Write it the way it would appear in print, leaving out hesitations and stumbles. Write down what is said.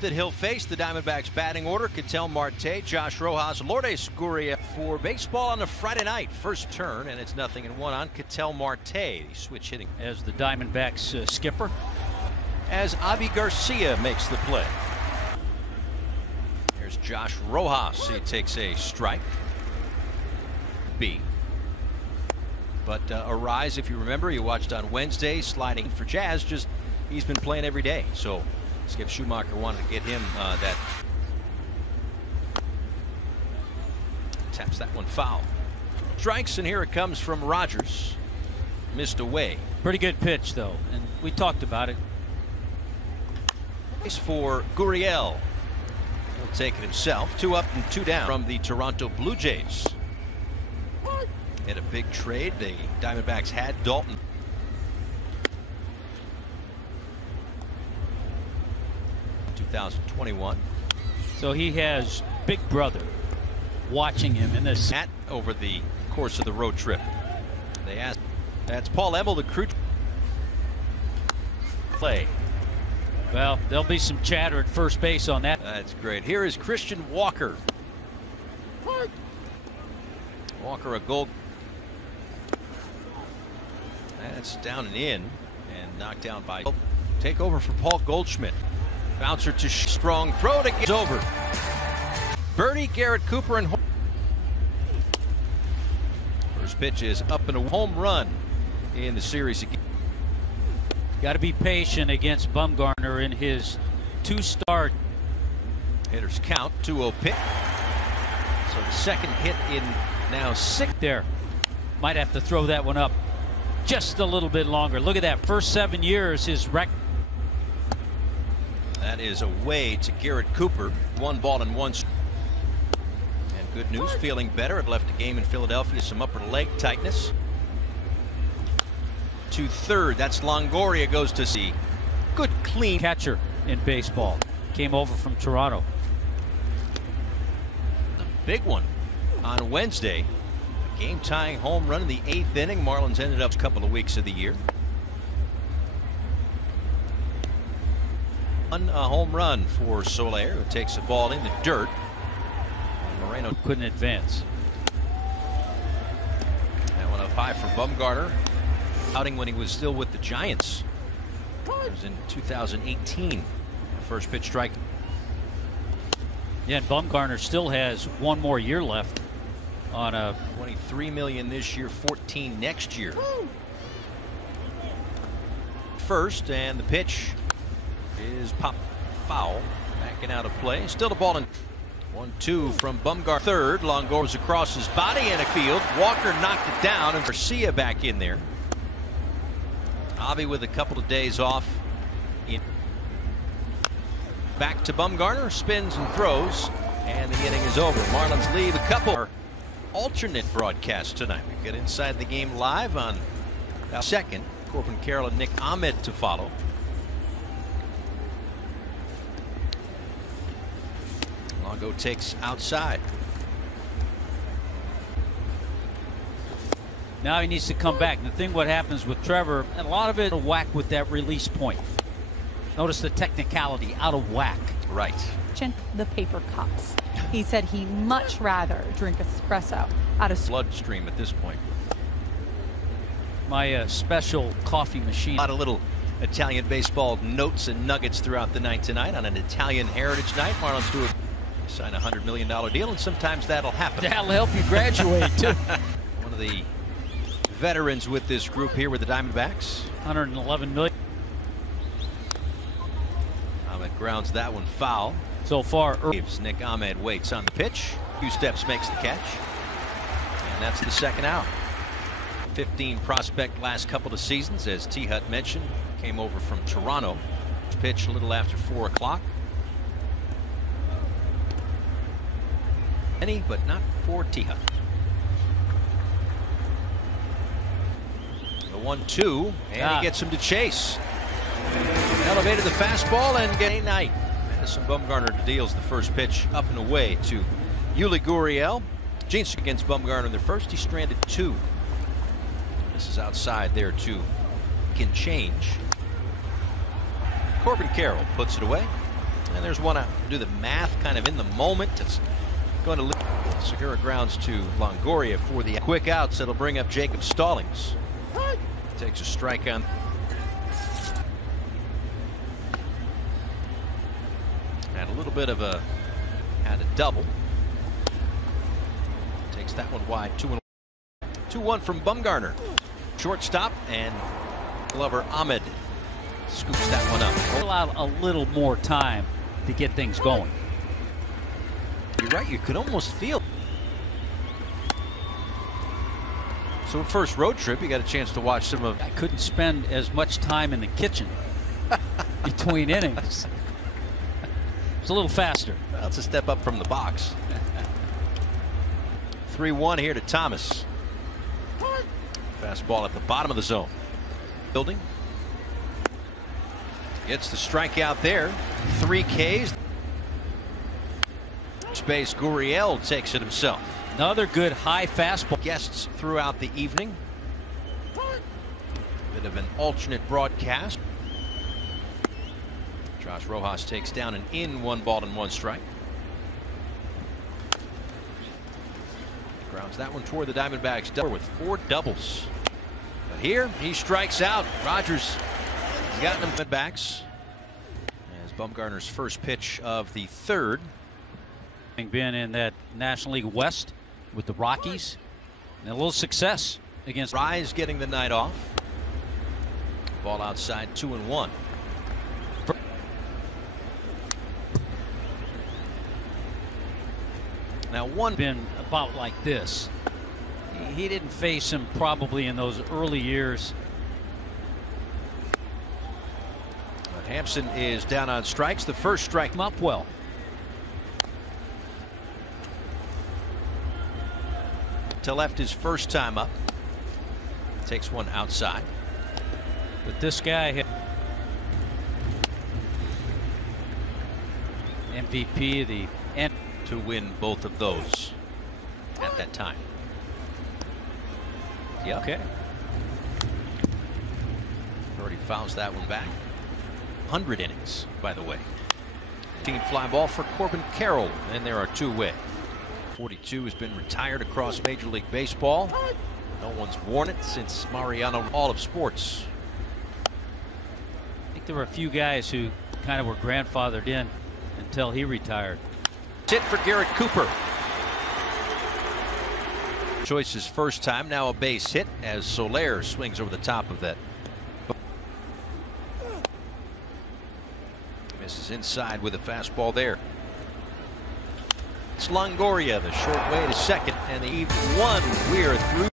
that he'll face the Diamondbacks batting order. Ketel Marte, Josh Rojas, Lourdes Gurriel for baseball on a Friday night. First turn, and it's 0-1 on Ketel Marte. The switch hitting as the Diamondbacks skipper. As Avi Garcia makes the play. There's Josh Rojas. He takes a strike. B. But Arise, if you remember, you watched on Wednesday, sliding for Jazz. Just he's been playing every day. So Skip Schumacher wanted to get him that. Taps that one foul. Strikes, and here it comes from Rogers. Missed away. Pretty good pitch, though, and we talked about it. For Gurriel. He'll take it himself. 2 up and 2 down from the Toronto Blue Jays. Had a big trade. The Diamondbacks had Dalton. In 2021. So he has Big Brother watching him in this. Over the course of the road trip. They asked. That's Paul Emmel, the crew. Play. Well, there'll be some chatter at first base on that. That's great. Here is Christian Walker. Walker a goal. That's down and in, and knocked down by. Take over for Paul Goldschmidt. Bouncer to strong throw to get over. Birdie, Garrett Cooper, and first pitch is up and a home run in the series again. Got to be patient against Bumgarner in his 2-start. Hitters count 2-0 pitch. So the second hit in now 6 there. Might have to throw that one up just a little bit longer. Look at that. First 7 years, his record. That is away to Garrett Cooper. 1 ball and 1 strike. And good news, feeling better. It left a game in Philadelphia, some upper leg tightness. To third, that's Longoria, goes to C. Good clean catcher in baseball. Came over from Toronto. A big one on Wednesday. A game-tying home run in the 8th inning. Marlins ended up a couple of weeks of the year. A home run for Soler, who takes the ball in the dirt. And Moreno couldn't advance. That one up high for Bumgarner. Outing when he was still with the Giants. It was in 2018. First pitch strike. Yeah, and Bumgarner still has 1 more year left on a $23 million this year, $14 next year. First, and the pitch is pop foul. Backing out of play. Still the ball in 1-2 from Bumgarner. Third, Longoria's across his body in a field. Walker knocked it down, and Garcia back in there. Avi with a couple of days off. Back to Bumgarner, spins and throws, and the inning is over. Marlins leave a couple. Alternate broadcast tonight. We get Inside the Game live on second. Corbin Carroll and Nick Ahmed to follow. Longo takes outside. Now he needs to come back. The thing what happens with Trevor, and a lot of it out of whack with that release point. Notice the technicality, out of whack. Right. The paper cups. He said he'd much rather drink espresso out of bloodstream at this point. My special coffee machine. A lot of little Italian baseball notes and nuggets throughout the night tonight on an Italian Heritage Night. Marlins do sign a $100 million deal, and sometimes that'll happen. That'll help you graduate too. One of the veterans with this group here with the Diamondbacks. $111 million. Ahmed grounds that one foul. So far, Nick Ahmed waits on the pitch. 2 steps makes the catch. And that's the second out. 15 prospect last couple of seasons, as T. Hut mentioned. Came over from Toronto. Pitch a little after 4 o'clock. But not for T. Hut. The 1-2, and he gets him to chase. Elevated the fastball and get a night. Madison Bumgarner deals the first pitch up and away to Yuli Gurriel. Jeans against Bumgarner in the first. He stranded 2. This is outside there too. Can change. Corbin Carroll puts it away. And there's one out. Do the math kind of in the moment. It's going to Segura grounds to Longoria for the quick outs. That'll bring up Jacob Stallings. Takes a strike on. Had a little bit of a double. Takes that one wide. 2-1 from Bumgarner. Shortstop, and Glover Ahmed scoops that one up. Allow a little more time to get things going. You're right, you could almost feel. So first road trip, you got a chance to watch some of. I couldn't spend as much time in the kitchen between innings. It's a little faster. Well, it's a step up from the box. 3-1 here to Thomas. Fastball at the bottom of the zone. Building. Gets the strikeout there. 3 Ks. Space Gurriel takes it himself. Another good high fastball. Guests throughout the evening. Bit of an alternate broadcast. Josh Rojas takes down an in 1 ball and 1 strike. Grounds that one toward the Diamondbacks with 4 doubles. But here he strikes out. Rogers has gotten him backs. As Bumgarner's first pitch of the 3rd. Been in that National League West with the Rockies, and a little success against. Rise getting the night off. Ball outside, 2-1. Now one been about like this. He didn't face him probably in those early years. But Hampson is down on strikes. The first strike Up well. To left his first time up. Takes one outside. But this guy hit MVP of the end to win both of those at that time. Yeah. Okay. Already fouls that one back. 100 innings, by the way. Team fly ball for Corbin Carroll, and there are 2 away. 42 has been retired across Major League Baseball. No one's worn it since Mariano. All of sports. I think there were a few guys who kind of were grandfathered in until he retired. Hit for Garrett Cooper. Choice's first time, now a base hit as Soler swings over the top of that. Misses inside with a fastball there. It's Longoria, the short way to second, and the 1. We're through.